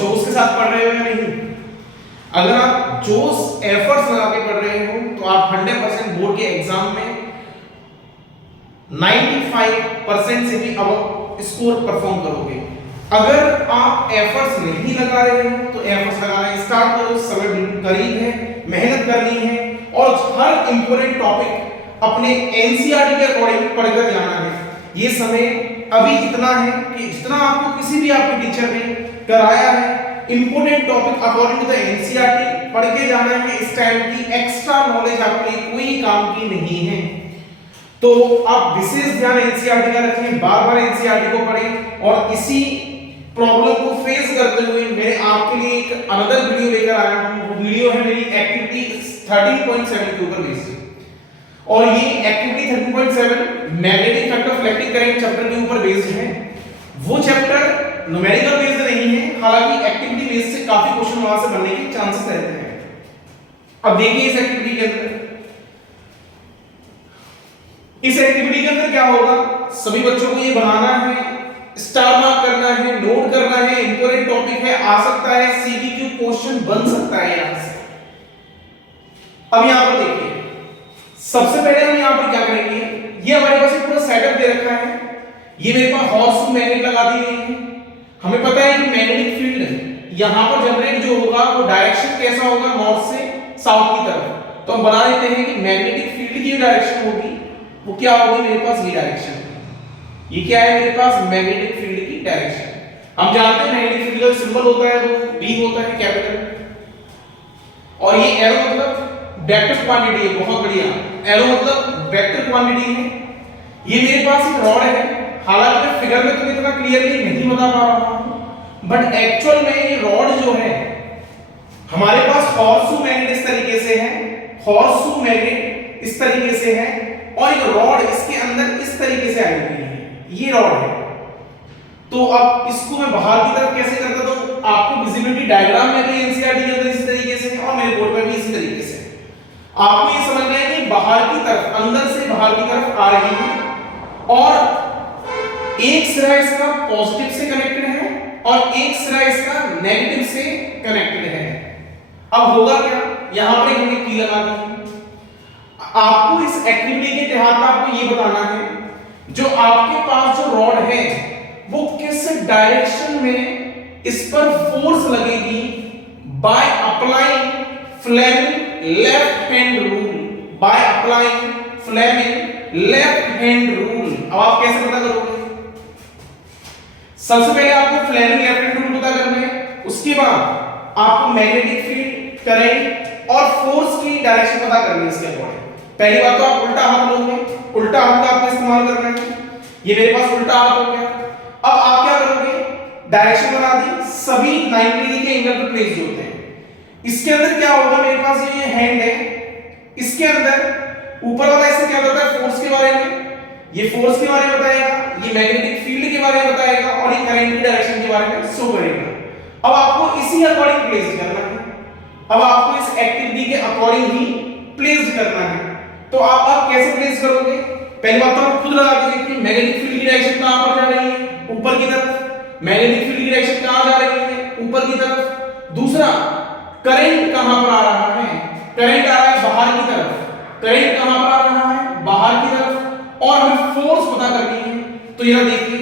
जोश के साथ पढ़ रहे हो या नहीं? अगर आप जोश एफर्ट्स लगा के पढ़ रहे हो तो आप 100% बोर्ड के एग्जाम में 95% से भी अब स्कोर परफॉर्म करोगे। अगर आप एफर्ट्स नहीं लगा रहे हो तो एफर्ट्स लगाना स्टार्ट करो, समय बिल्कुल करीब है, मेहनत करनी है और हर इंपॉर्टेंट टॉपिक अपने एनसीईआरटी के अकॉर्डिंग पढ़कर जाना है। ये समय अभी इतना है कि जितना आपको किसी भी आपके टीचर ने कराया है important topic according to the NCERT पढ़ के जाना है। इस टाइम की एक्स्ट्रा नॉलेज आपके लिए कोई काम की नहीं है, तो आप विशेष ध्यान एनसीईआरटी का रखें, बार-बार एनसीईआरटी को पढ़ें और इसी प्रॉब्लम को फेस करते हुए मैं आपके लिए एक अनदर वीडियो लेकर आया हूं। वो वीडियो है मेरी एक्टिविटी 13.7 के ऊपर बेस्ड और ये activity 13.7 magnetic effect of electric current chapter के ऊपर बेस्ड है। वो चैप्टर न्यूमेरिकल बेस्ड नहीं है, हालांकि एक्टिविटी बेस्ड से काफी क्वेश्चन वहां से बनने के चांसेस रहते हैं। अब देखिए इस एक्टिविटी के अंदर क्या होगा, सभी बच्चों को ये बनाना है, स्टार मार्क करना है, नोट करना है, इंपॉर्टेंट टॉपिक है, आ सकता है सीबीक्यू क्वेश्चन बन सकता है यहां से। अब यहां पर देखिए सबसे पहले हम यहां पर क्या करेंगे, ये हमारे पास एक पूरा सेटअप दे रखा है, ये मेरे पास हॉर्स मैग्नेट लगा दी गई है। हमें पता है कि मैग्नेटिक फील्ड यहां पर जनरेट जो होगा वो डायरेक्शन कैसा होगा, नॉर्थ से साउथ की तरफ। तो हम बना देते हैं कि मैग्नेटिक फील्ड की डायरेक्शन होगी वो क्या होगी, मेरे पास ये डायरेक्शन, ये क्या है मेरे पास मैग्नेटिक फील्ड की डायरेक्शन। हम जानते हैं मैग्नेटिक फील्ड का सिंबल होता है वो बी होता है कैपिटल और ये एरो मतलब वेक्टर क्वांटिटी है। बहुत बढ़िया, एरो मतलब वेक्टर क्वांटिटी है। ये मेरे पास एक रॉड है, हालांकि मैं फिगर में तो इतना क्लियरली नहीं बता पा रहा हूं बट एक्चुअल में ये रॉड जो है हमारे पास हॉर्सशू मैग्नेट इस तरीके से है, हॉर्सशू मैग्नेट इस तरीके से है और एक रॉड इसके अंदर इस तरीके से आई हुई है, ये रॉड है। तो अब इसको मैं बाहर की तरफ कैसे करता, तो आपको विजिबिलिटी डायग्राम में भी एनसीईआरटी के अंदर इस तरीके से है और मेरे बोर्ड में भी इसी तरीके से। आपको ये समझना है कि बाहर की तरफ, अंदर से बाहर की तरफ आ रही है और एक सिरा इसका पॉजिटिव से कनेक्टेड है और एक सिरा इसका नेगेटिव से कनेक्टेड है। अब होगा क्या, यहां पर हमने की लगा दी। आपको इस एक्टिविटी के तहत आपको ये बताना है जो आपके पास जो रॉड है वो किस डायरेक्शन में इस पर फोर्स लगेगी by applying Fleming left hand rule, by applying Fleming left hand rule. अब आप कैसे पता करोगे, सबसे पहले आपको फ्लेमिंग लेफ्ट हैंड रूल पता करना है, उसके बाद आपको मैग्नेटिक फील्ड, करंट और फोर्स की डायरेक्शन पता करनी है। इसके अकॉर्डिंग पहली बात तो आप उल्टा हाथ लोगे, उल्टा हाथ का आपको इस्तेमाल करना है। ये मेरे पास उल्टा हाथ हो गया। अब आप क्या करोगे, डायरेक्शन बना दी, सभी 90 डिग्री के एंगल पर प्लेस होते हैं। इसके अंदर क्या होगा, मेरे पास ये हैंड है, इसके अंदर ऊपर वाला इससे क्या करता है, फोर्स के बारे में, ये फोर्स के बारे में बताएगा, ये मैग्नेटिक फील्ड के बारे में बताएगा और ये करंट की डायरेक्शन के बारे में शो करेगा। अब आपको इसी अकॉर्डिंग प्लेस करना है, अब आपको इस एक्टिविटी के अकॉर्डिंग ही प्लेस करना है। तो आप कैसे प्लेस करोगे, पहली बात तो आप खुद लगा के देखिए मैग्नेटिक फील्ड की डायरेक्शन कहां पर जा रही है, ऊपर की तरफ। मैग्नेटिक फील्ड की डायरेक्शन कहां जा रही है, ऊपर की तरफ। दूसरा, करंट कहां पर आ रहा है, करंट आ रहा है बाहर की तरफ, करंट कहां पर आ रहा है, बाहर की तरफ। और हमें फोर्स पता करनी है, तो यहां देखिए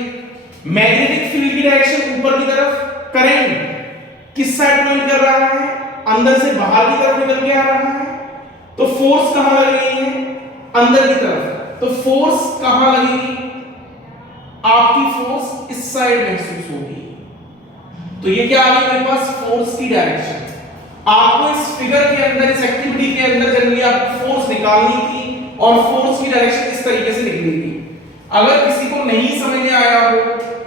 मैग्नेटिक फील्ड की डायरेक्शन ऊपर की तरफ, करंट किस साइड पॉइंट कर रहा है, अंदर से बाहर की तरफ निकल के आ रहा है। तो फोर्स कहां लग रही है, अंदर की तरफ। तो फोर्स कहां लगेगी, आपकी फोर्स इस साइड महसूस होगी। तो ये क्या आ गई मेरे पास, फोर्स की डायरेक्शन। आपको इस फिगर के अंदर, इस एक्टिविटी के अंदर जनरली आपको फोर्स निकालनी थी और फोर्स की डायरेक्शन इस तरीके से निकली थी। अगर किसी को नहीं समझ में आया हो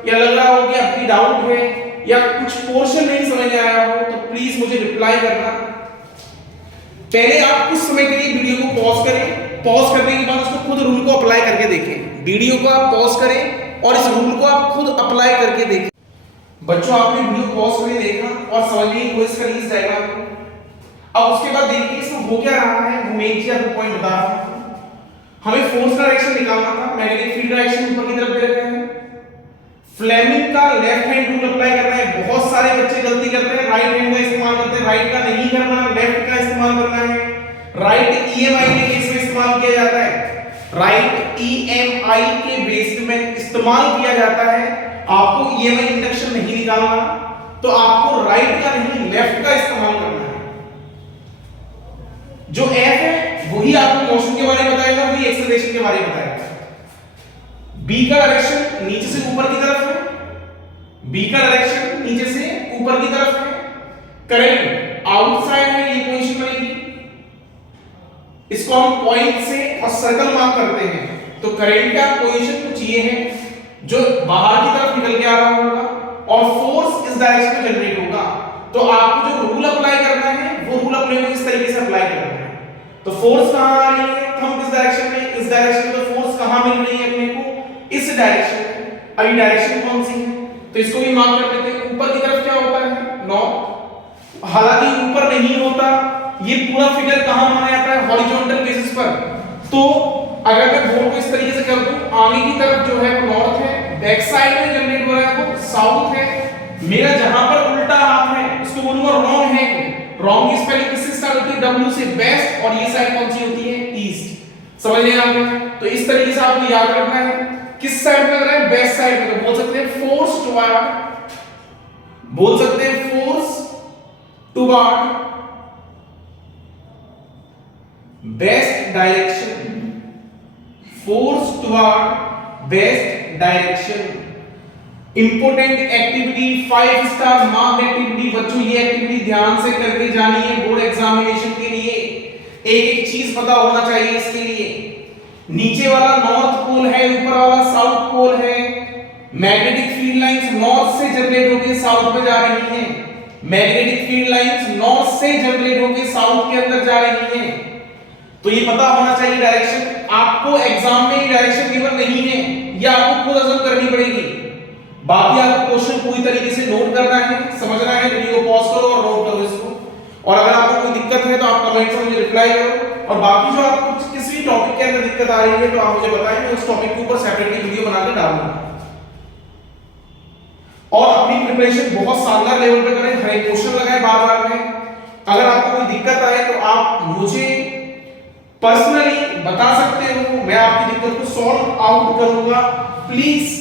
या लग रहा हो कि आपकी डाउट है या कुछ पोर्शन नहीं समझ में आया हो तो प्लीज मुझे रिप्लाई करना। पहले आप कुछ समय के लिए वीडियो को पॉज करें, पॉज करने के बाद उसको खुद रूल को अप्लाई करके देखें। वीडियो को आप पॉज करें और इस रूल को आप खुद अप्लाई करके देखें। बच्चों आपने वीडियो पॉज करके देखा और समझ लिए कोई इसका रीज डायग्राम को। अब उसके बाद देखिए इसमें हो क्या रहा है, वो मैं एक चीज आपको पॉइंट बता रहा हूं। हमें फोर्स का डायरेक्शन निकालना था, मैग्नेटिक फील्ड डायरेक्शन ऊपर की तरफ दे रखे हैं, फ्लेमिंग का लेफ्ट हैंड रूल अप्लाई करना है। बहुत सारे बच्चे गलती करते हैं, राइट हैंड का इस्तेमाल करते हैं, राइट का नहीं करना, लेफ्ट का इस्तेमाल करना है। राइट ईएमआई के केस में इस्तेमाल किया जाता है, राइट ईएमआई के बेस में इस्तेमाल किया जाता है। आपको ईएमआई इंडक्शन नहीं निकालना, तो आपको राइट का नहीं लेफ्ट का इस्तेमाल करना है। जो एफ है वही आपको मोशन के बारे में बताएगा, वही एक्सेलरेशन के बारे में बताएगा। बी का डायरेक्शन नीचे से ऊपर की तरफ है, बी का डायरेक्शन नीचे से ऊपर की तरफ है। करंट आउटसाइड है, ये पोजीशन बनेगी। इसको हम पॉइंट से और सर्कल मार्क करते हैं। तो करंट का पोजीशन कुछ ये है जो बाहर की तरफ निकल के आ रहा होगा और फोर्स इस डायरेक्शन में जनरेट होगा। तो आपको जो रूल अप्लाई करना है वो रूल अपने को इस तरीके से अप्लाई करना है। तो फोर्स कहां आ रही है, थंब किस डायरेक्शन में, इस डायरेक्शन में। तो फोर्स कहां मिल रही है अपने को, इस डायरेक्शन में। अभी डायरेक्शन कौन सी है, तो इसको भी मार्क कर लेते हैं। ऊपर की तरफ क्या होता है, नॉर्थ। हालांकि ऊपर नहीं होता, ये पूरा फिगर कहां माना जाता है, हॉरिजॉन्टल बेसिस पर। तो अगर मैं बोर्ड को इस तरीके से कर दूं, आगे की तरफ जो है वो नॉर्थ है, बैक साइड में जनरेट हो रहा है वो साउथ है। मेरा जहां पर उल्टा हाथ है उसको बोलूंगा रॉन्ग हैंड। रॉन्ग की स्पेलिंग किससे स्टार्ट होती है, डब्ल्यू से, वेस्ट। और ये साइड कौन सी होती है, ईस्ट। समझ रहे हैं आप? तो इस तरीके से आपको याद रखना है। किस साइड में लग रहा है, वेस्ट साइड में। तो बोल सकते हैं फोर्स टुवर्ड, बोल सकते हैं force toward best direction, force toward best direction. Important activity 5 star marked activity. बच्चों ये एक्टिविटी ध्यान से करके जानी है बोर्ड एग्जामिनेशन के लिए। एक एक चीज पता होना चाहिए इसके लिए। नीचे वाला नॉर्थ पोल है, ऊपर वाला साउथ पोल है। मैग्नेटिक फील्ड लाइंस नॉर्थ से जनरेट होकर साउथ में जा रही हैं। मैग्नेटिक फील्ड लाइंस नॉर्थ से जनरेट होकर साउथ के अंदर जा रही हैं। तो ये पता होना चाहिए डायरेक्शन। आपको एग्जाम में डायरेक्शन गिवन नहीं है, ये आपको खुद अज़्यूम करनी पड़ेगी। बाकी आपको क्वेश्चन पूरी तरीके से नोट करना है, समझना है। वीडियो को पॉज करो और नोट करो इसको। और अगर आपको कोई दिक्कत है तो आप कमेंट में मुझे रिप्लाई करो। और बाकी जो आपको किसी भी टॉपिक के अंदर दिक्कत आ रही है तो आप मुझे बताएं, मैं उस टॉपिक के ऊपर सेपरेटली वीडियो बनाकर डालूंगा। और अपनी प्रिपरेशन बहुत शानदार लेवल पे करें, हर एक क्वेश्चन लगाएं बार-बार में। अगर आपको कोई दिक्कत आए तो आप मुझे पर्सनली बता सकते हो, मैं आपकी दिक्कत को सॉल्व आउट करूंगा। प्लीज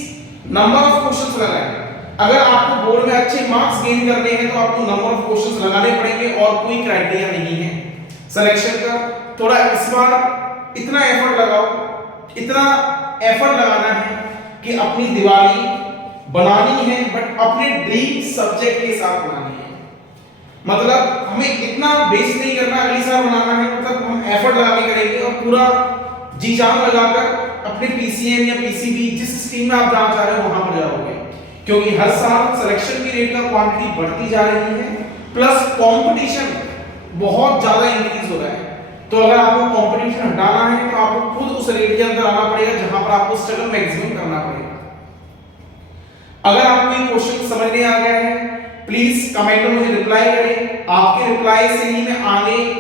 नंबर ऑफ क्वेश्चंस लगाएं। अगर आपको बोर्ड में अच्छे मार्क्स गेन करने हैं तो आपको नंबर ऑफ क्वेश्चंस लगाने पड़ेंगे और कोई क्राइटेरिया नहीं है सिलेक्शन का। थोड़ा इस बार इतना एफर्ट लगाओ, इतना एफर्ट लगाना है कि अपनी दिवाली बनानी है, बट अपने ड्रीम सब्जेक्ट के साथ बनानी है। मतलब हमें इतना बेस नहीं करना अगली साल बनाना है, मतलब हम एफर्ट लगा के करेंगे और पूरा जी जान लगाकर अपने पीसीएम या पीसीबी जिस स्ट्रीम में आप जाना चाह रहे हो वहां पर जाओगे। क्योंकि हर साल सिलेक्शन की रेट का क्वांटिटी बढ़ती जा रही है, प्लस कंपटीशन बहुत ज्यादा इंक्रीज हो रहा है। तो अगर आपको कंपटीशन हटाना है तो आपको खुद उस रेट के अंदर आना पड़ेगा जहां पर आपको स्ट्रगल मैक्सिमम करना पड़ेगा। अगर आपको ये क्वेश्चन समझ में आ गया है, प्लीज कमेंट में मुझे रिप्लाई करें। आपके रिप्लाई से ही मैं आगे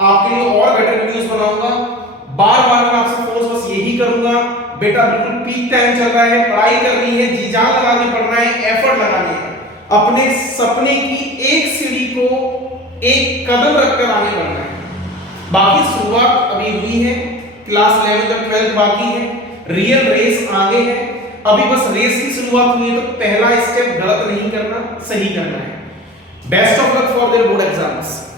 आपके लिए और बेटर वीडियोस बनाऊंगा। बार-बार मैं आपसे फोर्स बस यही करूंगा, बेटा बिल्कुल पीक टाइम चल रहा है, पढ़ाई करनी है, जी जान लगा के पढ़ना है, एफर्ट लगानी है। अपने सपने की एक सीढ़ी को एक कदम रखकर आगे बढ़ना है। बाकी शुरुआत अभी हुई है, क्लास 11 और 12 बाकी है, रियल रेस आगे है। अभी बस रेस की शुरुआत हुई है, तो पहला स्टेप गलत नहीं करना, सही करना है। Best of luck for their board exams.